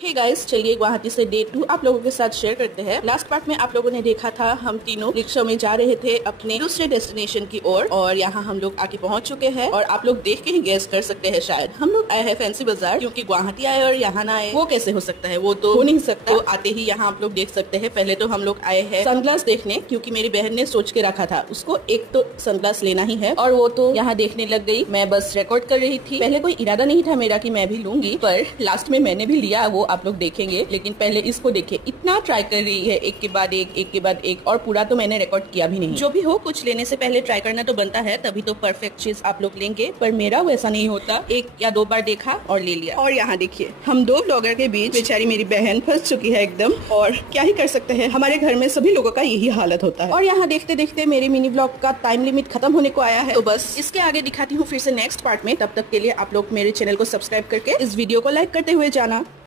Hey guys, चलिए गुवाहाटी से day 2 आप लोगों के साथ शेयर करते हैं। लास्ट पार्ट में आप लोगों ने देखा था हम तीनों रिक्शा में जा रहे थे अपने दूसरे डेस्टिनेशन की ओर और यहाँ हम लोग आके पहुंच चुके हैं। और आप लोग देख के ही गेस कर सकते हैं शायद हम लोग आए हैं फैंसी बाजार, क्योंकि गुवाहाटी आए और यहाँ ना आए वो कैसे हो सकता है, वो तो हो नहीं सकता। तो आते ही यहाँ आप लोग देख सकते हैं। पहले तो हम लोग आए हैं सनग्लास देखने, क्योंकि मेरी बहन ने सोच के रखा था उसको एक तो सनग्लास लेना ही है, और वो तो यहाँ देखने लग गई। मैं बस रिकॉर्ड कर रही थी। पहले कोई इरादा नहीं था मेरा कि मैं भी लूंगी, पर लास्ट में मैंने भी लिया, वो आप लोग देखेंगे। लेकिन पहले इसको देखिए, इतना ट्राई कर रही है, एक के बाद एक, और पूरा तो मैंने रिकॉर्ड किया भी नहीं। जो भी हो, कुछ लेने से पहले ट्राई करना तो बनता है, तभी तो परफेक्ट चीज आप लोग लेंगे। पर मेरा वैसा नहीं होता, एक या दो बार देखा और ले लिया। और यहाँ देखिए, हम दो ब्लॉगर के बीच बेचारी मेरी बहन फंस चुकी है एकदम, और क्या ही कर सकते हैं, हमारे घर में सभी लोगों का यही हालत होता है। और यहाँ देखते देखते मेरे मिनी ब्लॉग का टाइम लिमिट खत्म होने को आया है, तो बस इसके आगे दिखाती हूँ फिर से नेक्स्ट पार्ट में। तब तक के लिए आप लोग मेरे चैनल को सब्सक्राइब करके इस वीडियो को लाइक करते हुए जाना।